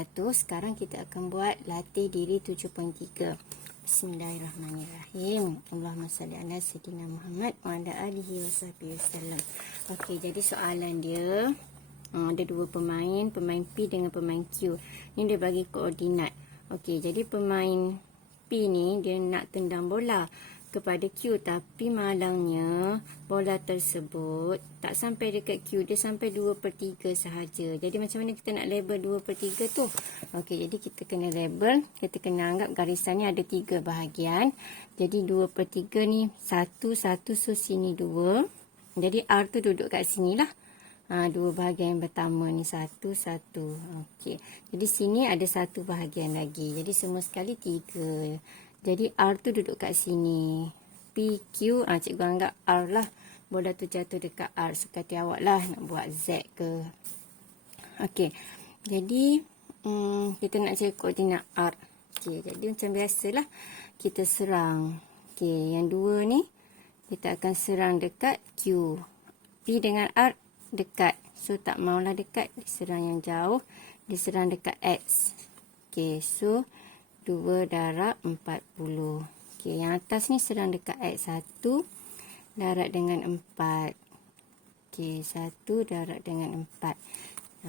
wabarakatuh. Sekarang kita akan buat latih diri 7.3. Bismillahirrahmanirrahim. Allahumma salli ala sayyidina Muhammad wa ala alihi wasallam. Okey, jadi soalan dia ada dua pemain P dengan pemain Q. Ni dia bagi koordinat. Okey, jadi pemain P ni dia nak tendang bola kepada Q, tapi malangnya bola tersebut tak sampai dekat Q, dia sampai 2/3 sahaja. Jadi macam mana kita nak label 2/3 tu? Okey, jadi kita kena label, kita kena anggap garisan ni ada 3 bahagian. Jadi 2/3 ni 1, 1, so sini 2. Jadi R tu duduk kat sini lah. Dua bahagian yang pertama ni 1, 1. Okey, jadi sini ada satu bahagian lagi. Jadi semua sekali 3. Jadi R tu duduk kat sini. PQ, cikgu anggap R lah. Bola tu jatuh dekat R. Suka hati awak lah nak buat Z ke. Okey, jadi kita nak cari koordinat R. Okey, jadi macam biasalah kita serang. Okey, yang dua ni kita akan serang dekat Q. P dengan R dekat. So tak maulah dekat, diserang yang jauh. Diserang dekat X. Okey, so 2 darab 40. Okey, yang atas ni serang dekat X1 darab dengan 4. Okey, 1 darab dengan 4.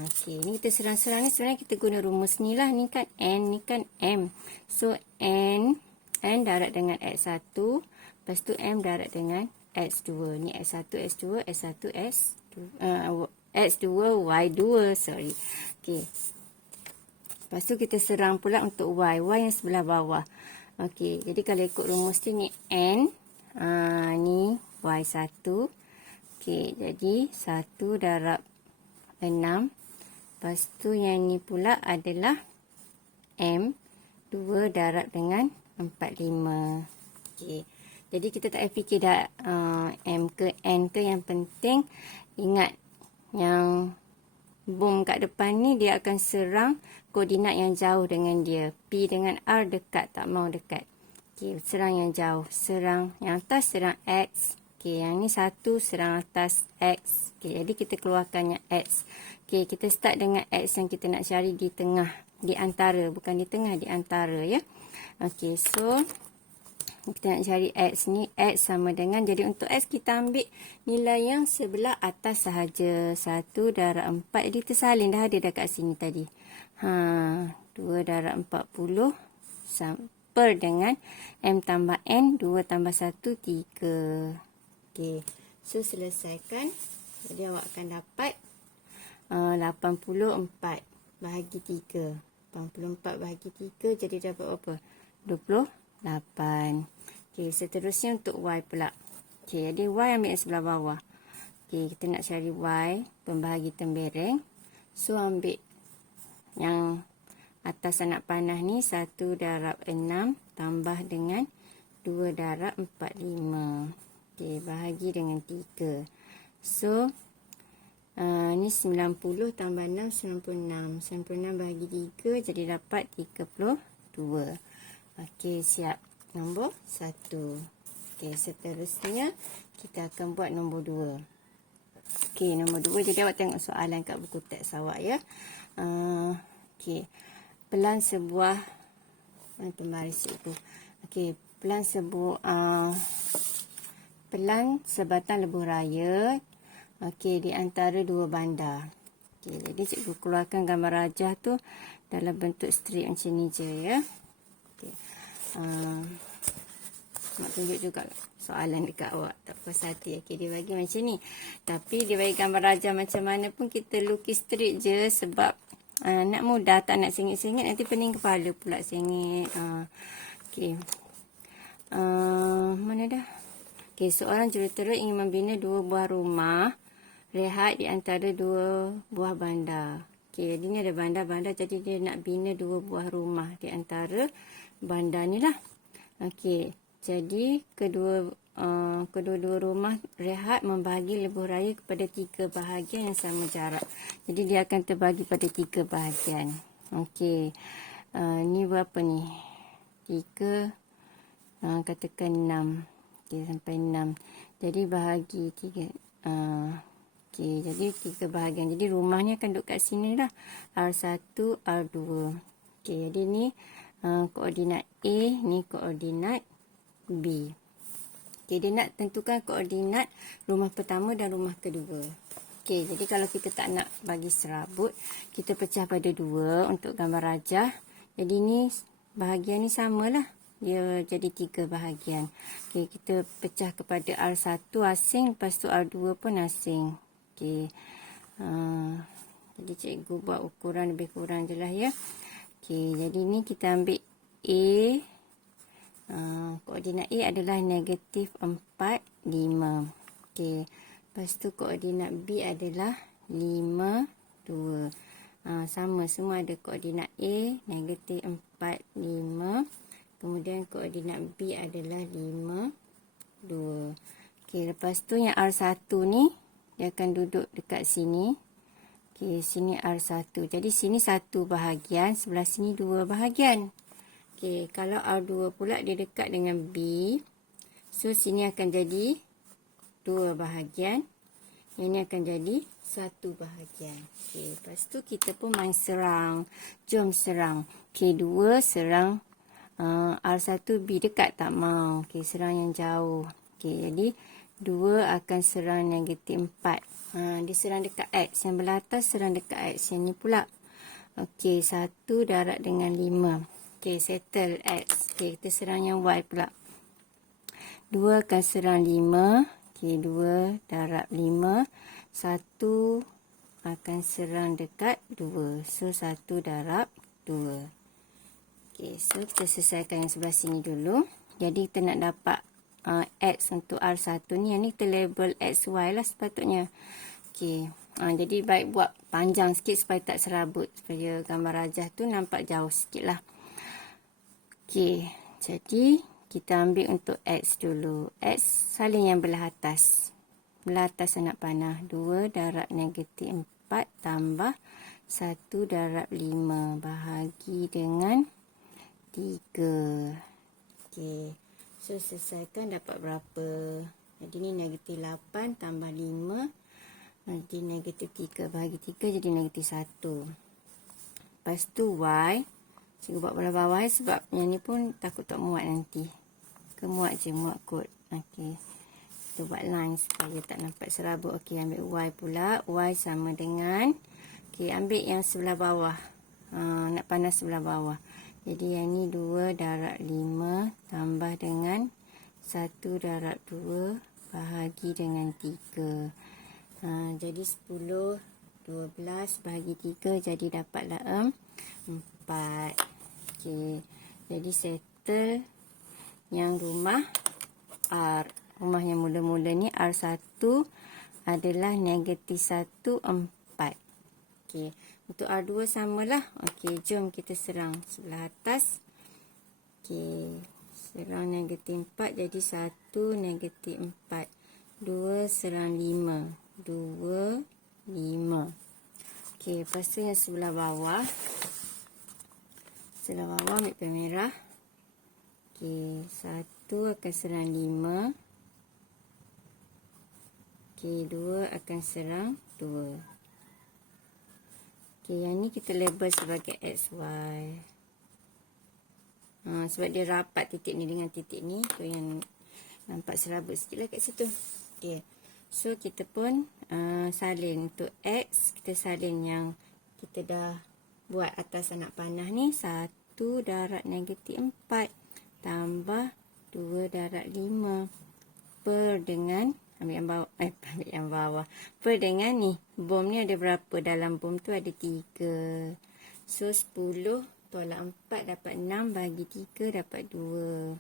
Okey, ni kita serang-serang ni sebenarnya kita guna rumus ni lah. Ni kan N, ni kan M. So N darab dengan X1. Lepas tu M darab dengan X2. Ni X1, X2, X1, X2, Y2. Sorry. Okey. Lepas tu kita serang pula untuk Y. Y yang sebelah bawah. Okey, jadi kalau ikut rumus ni N. Ni Y1. Okey, jadi 1 darab 6. Lepas tu yang ni pula adalah M. 2 darab dengan 45. Okey, jadi kita tak payah fikir dah M ke N ke. Yang penting ingat yang bom kat depan ni dia akan serang koordinat yang jauh dengan dia. P dengan R dekat, tak mau dekat. Okey, serang yang jauh. Serang yang atas, serang X. Okey, yang ni 1 serang atas X. Okey, jadi kita keluarkan yang X. Okey, kita start dengan X yang kita nak cari di tengah. Di antara, bukan di tengah, di antara ya. Okey, so kita nak cari X ni. X sama dengan, jadi untuk X kita ambil nilai yang sebelah atas sahaja. 1 darab 4. Jadi tersalin dah ada dekat sini tadi. 2 darab 40 per dengan M tambah N. 2 tambah 1, 3. Okey, so selesaikan. Jadi awak akan dapat 84 bahagi 3. 84 bahagi 3 jadi dapat apa? 28. Okey, seterusnya untuk Y pula. Okey, jadi Y ambil yang sebelah bawah. Okey, kita nak cari Y, pembahagi tembereng. So, ambil yang atas anak panah ni 1 darab 6 tambah dengan 2 darab 45. Okey, bahagi dengan 3. So, ni 90 tambah 6, 96. 96 bahagi 3 jadi dapat 32. Okey, siap. Nombor 1. Okey, seterusnya kita akan buat nombor 2. Okey, nombor 2. Jadi awak tengok soalan kat buku teks awak ya. Okey. Pelan sebuah pembaris itu. Okey, pelan sebatang lebuh raya. Okey, di antara dua bandar. Okey, jadi cikgu keluarkan gambar rajah tu dalam bentuk strip macam ni je ya. Okey. Nak tunjuk juga soalan dekat awak, tak puas hati. Okey, dia bagi macam ni. Tapi dia bagi gambar rajah macam mana pun kita lukis straight je sebab nak mudah, tak nak sengit-sengit nanti pening kepala pula sengit. Okey. Mana dah? Okey, seorang jurutera ingin membina 2 buah rumah rehat di antara 2 buah bandar. Okey, jadi ni ada bandar-bandar, jadi dia nak bina 2 buah rumah di antara bandar ni lah. Okey, jadi kedua-dua rumah rehat membahagi lebuh raya kepada 3 bahagian yang sama jarak. Jadi dia akan terbagi pada 3 bahagian. Okey, ni berapa ni? 3, katakan 6. Okey, sampai 6. Jadi bahagi 3. Okey, jadi 3 bahagian. Jadi rumahnya akan duduk kat sini lah. R1, R2. Okey, jadi ni koordinat A, ni koordinat B. Okey, dia nak tentukan koordinat rumah pertama dan rumah kedua. Okey, jadi kalau kita tak nak bagi serabut, kita pecah pada 2 untuk gambar rajah. Jadi ni bahagian ni samalah. Dia jadi 3 bahagian. Okey, kita pecah kepada R1 asing, lepas tu R2 pun asing. Okey. Jadi cikgu buat ukuran lebih kurang je lah ya. Okey, jadi ni kita ambil A. Koordinat A adalah negatif 4, 5. Okey. Lepas tu koordinat B adalah 5, 2. Sama, semua ada koordinat A, negatif 4, 5. Kemudian koordinat B adalah 5, 2. Okey, lepas tu yang R1 ni, dia akan duduk dekat sini. Okey, sini R1. Jadi sini 1 bahagian, sebelah sini 2 bahagian. Okey, kalau R2 pula dia dekat dengan B. So, sini akan jadi 2 bahagian. Yang ni akan jadi 1 bahagian. Okey, lepas tu kita pun main serang. Jom serang. Okey, 2 serang R1 B dekat tak mau. Okey, serang yang jauh. Okey, jadi 2 akan serang negatif 4. Dia serang dekat X. Yang belah atas serang dekat X. Yang ni pula. Okey, 1 darab dengan 5. Okey, settle X. Okey, kita serang yang Y pula. 2 akan serang 5. Okey, 2 darab 5. 1 akan serang dekat 2. So, 1 darab 2. Okey, so kita selesaikan yang sebelah sini dulu. Jadi, kita nak dapat X untuk R1 ni. Yang ni kita label XY lah sepatutnya. Okey, jadi baik buat panjang sikit supaya tak serabut. Supaya gambar rajah tu nampak jauh sikit lah. Okey, jadi kita ambil untuk X dulu. X salin yang belah atas. Belah atas anak panah. 2 darab negatif 4 tambah 1 darab 5. Bahagi dengan 3. Okey. So, selesaikan dapat berapa? Jadi, ni negatif 8 tambah 5. Nanti negatif 3. Bahagi 3 jadi negatif 1. Lepas tu Y. Cikgu buat belah bawah sebab yang ni pun takut tak muat nanti. Muat je, muat kod. Okey. Kita buat line supaya tak nampak serabut. Okey, ambil Y pula. Y sama dengan. Okey, ambil yang sebelah bawah. Nak panas sebelah bawah. Jadi, yang ni 2 darab 5 tambah dengan 1 darab 2 bahagi dengan 3. Jadi, 10, 12 bahagi 3. Jadi, dapatlah 4. Okey. Jadi, settle yang rumah R. Rumah yang mula-mula ni R1 adalah negatif 1, 4. Okey. Untuk R2 samalah. Okey, jom kita serang sebelah atas. Okey, serang negatif 4 jadi 1 negatif 4. 2 serang 5. 2, 5. Okey, lepas tu yang sebelah bawah. Sebelah bawah ambil pen merah. Okey, 1 akan serang 5. Okey, 2 akan serang 2. Okey, yang ni kita label sebagai XY. Sebab dia rapat titik ni dengan titik ni. So, yang nampak serabut sikit lah kat situ. Okey. So, kita pun salin. Untuk X, kita salin yang kita dah buat atas anak panah ni. 1 darab negatif 4 tambah 2 darab 5 per dengan ambil yang bawah per dengan ni. Bom ni ada berapa? Dalam bom tu ada 3. So, 10 tolak 4 dapat 6 bagi 3 dapat 2.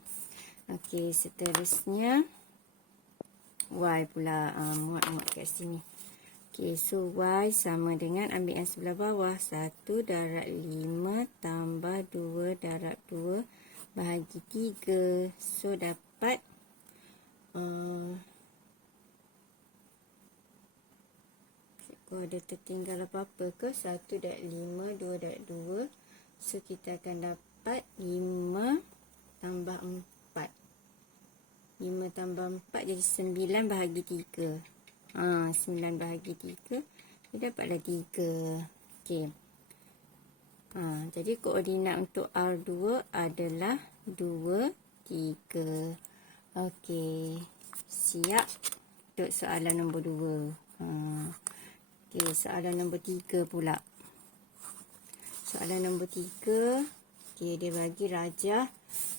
Okey, seterusnya Y pula. Muat kat sini. Okey, so Y sama dengan ambil yang sebelah bawah. 1 darab 5 tambah 2 darab 2 bahagi 3. So, dapat ada tertinggal apa-apa ke? 1 darab 5, 2 darab 2. So, kita akan dapat 5 tambah 4. 5 tambah 4 jadi 9 bahagi 3. 9 bahagi 3. Dia dapatlah 3. Okey. Jadi koordinat untuk R2 adalah 2, 3. Okey. Siap untuk soalan nombor 2. Okey, soalan nombor 3 pula. Soalan nombor 3. Okey, dia bagi rajah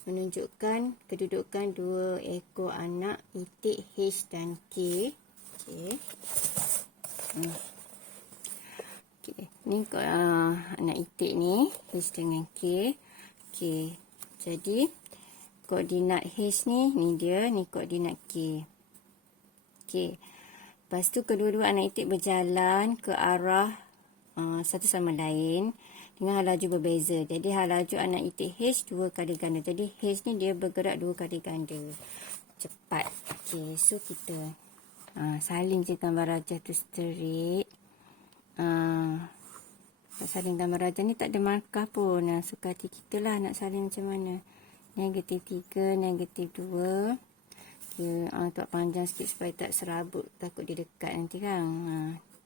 menunjukkan kedudukan 2 ekor anak itik H dan K. Okey. Okey, ni anak itik ni H dengan K. Okey. Jadi koordinat H ni dia, ni koordinat K. Okey. Lepas tu kedua-dua anak itik berjalan ke arah satu sama lain dengan hal laju berbeza. Jadi hal laju anak itik H 2 kali ganda. Jadi H ni dia bergerak 2 kali ganda. Cepat. Okey, so kita salin je gambar rajah tu straight. Salin gambar rajah ni tak ada markah pun. Suka hati kita lah nak salin macam mana. Negatif 3, negatif 2. Okay, tuak panjang sikit supaya tak serabut. Takut dia dekat nanti kan.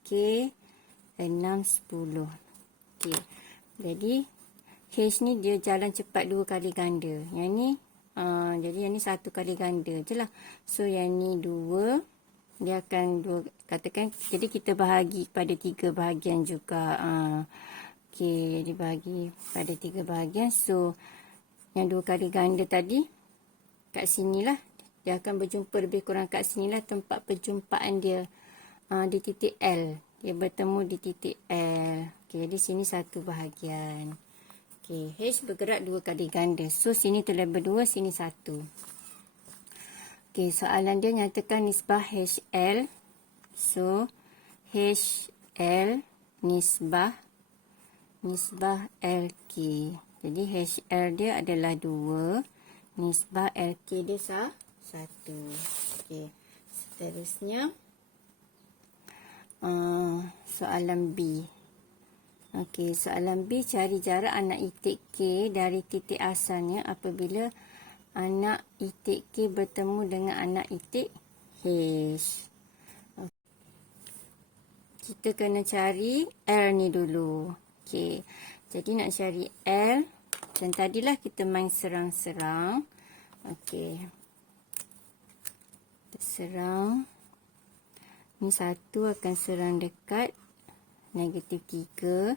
K, 6, 10. Okay. Jadi, H ni dia jalan cepat 2 kali ganda. Yang ni, jadi yang ni 1 kali ganda je lah. So, yang ni 2. Dia akan 2, katakan, jadi kita bahagi pada 3 bahagian juga. Okay, jadi bahagi pada 3 bahagian. So, yang 2 kali ganda tadi, kat sini lah. Dia akan berjumpa lebih kurang kat sini lah tempat perjumpaan dia di titik L. Dia bertemu di titik L. Okay, jadi sini 1 bahagian. Okay, H bergerak 2 kali ganda. So, sini terlebih 2, sini 1. Okay, soalan dia nyatakan nisbah HL. So, HL nisbah LK. Jadi, HL dia adalah 2. Nisbah LK dia 1. Okey. Seterusnya soalan B. Okey, soalan B, cari jarak anak itik K dari titik asalnya apabila anak itik K bertemu dengan anak itik H. Kita kena cari L ni dulu. Okey. Jadi nak cari L, dan tadilah kita main serang-serang. Okey. Serang ni 1 akan serang dekat negatif 3.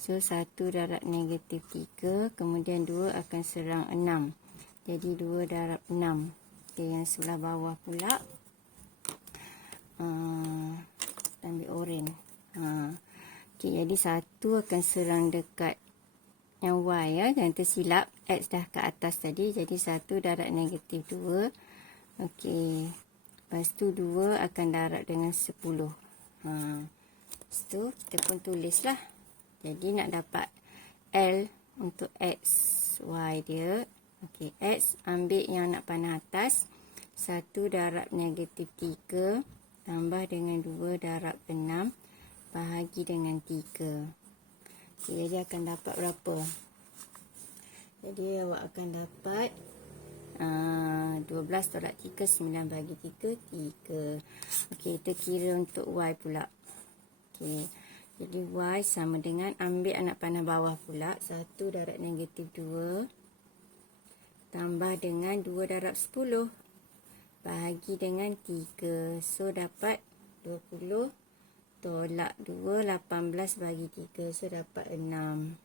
So 1 darab negatif 3, kemudian 2 akan serang 6. Jadi 2 darab 6. Okay, yang sebelah bawah pula ambil oranye. Okay, jadi 1 akan serang dekat yang Y ya, jangan tersilap, X dah ke atas tadi. Jadi 1 darab negatif 2. Okey. Lepas tu 2 akan darab dengan 10. Lepas tu kita pun tulislah. Jadi nak dapat L untuk X, Y dia. Okey, X ambil yang nak panah atas. 1 darab negatif 3 tambah dengan 2 darab 6 bahagi dengan 3. Okey, jadi akan dapat berapa? Jadi awak akan dapat 12 tolak 3, 9 bagi 3, 3. Okey, kita kira untuk Y pula. Okey, jadi Y sama dengan, ambil anak panah bawah pula, 1 darab negatif 2 tambah dengan 2 darab 10 bahagi dengan 3. So, dapat 20 tolak 2, 18 bagi 3. So, dapat 6.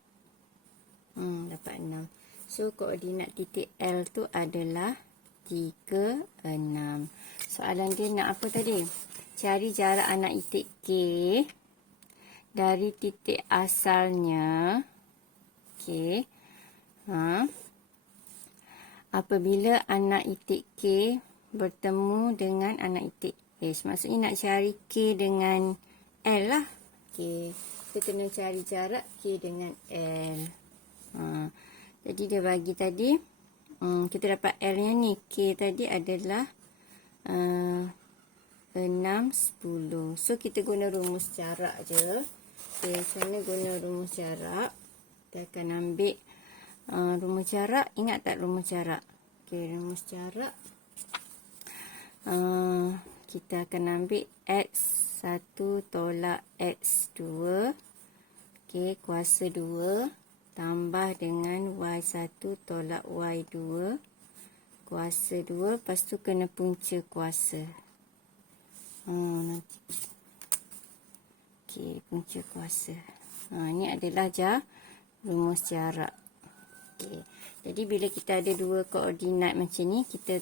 Dapat 6. So, koordinat titik L tu adalah 3, 6. Soalan dia nak apa tadi? Cari jarak anak itik K dari titik asalnya. Okey. Apabila anak itik K bertemu dengan anak itik H. Maksudnya nak cari K dengan L lah. Okey. Kita kena cari jarak K dengan L. Jadi dia bagi tadi, kita dapat L yang ni. K tadi adalah 6, 10. So, kita guna rumus jarak je. Okay, macam mana guna rumus jarak? Kita akan ambil rumus jarak. Ingat tak rumus jarak? Okay, rumus jarak. kita akan ambil X1 tolak X2. Okey, kuasa 2 tambah dengan Y1 tolak Y2. Kuasa 2, lepas tu kena punca kuasa. Nanti. Okey, punca kuasa. Ini adalah rumus jarak. Okey. Jadi bila kita ada dua koordinat macam ni, kita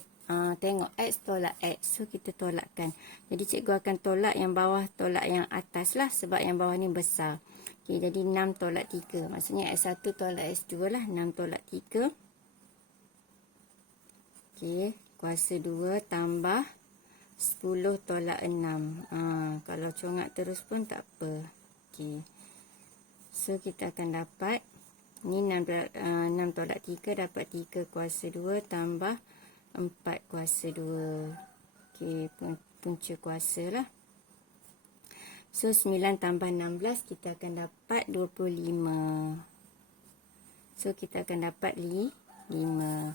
tengok X tolak X. So, kita tolakkan. Jadi, cikgu akan tolak yang bawah, tolak yang atas lah. Sebab yang bawah ni besar. Okey, jadi 6 tolak 3. Maksudnya X1 tolak X2 lah. 6 tolak 3. Okey, kuasa 2 tambah 10 tolak 6. Kalau congak terus pun tak apa. Okey. So, kita akan dapat. Ni 6 tolak 3 dapat 3 kuasa 2 tambah 4 kuasa 2. Okey, punca kuasa lah. So, 9 tambah 16 kita akan dapat 25. So, kita akan dapat 5.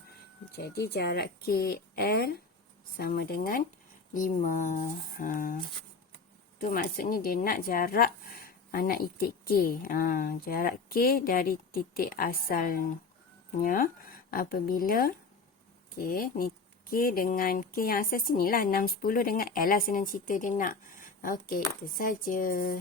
Jadi, jarak KL sama dengan 5. Tu maksudnya dia nak jarak anak titik K. Jarak K dari titik asalnya apabila ni K dengan K yang asal sini lah. 6, 10 dengan L lah senang cerita dia nak. Okey, itu saja.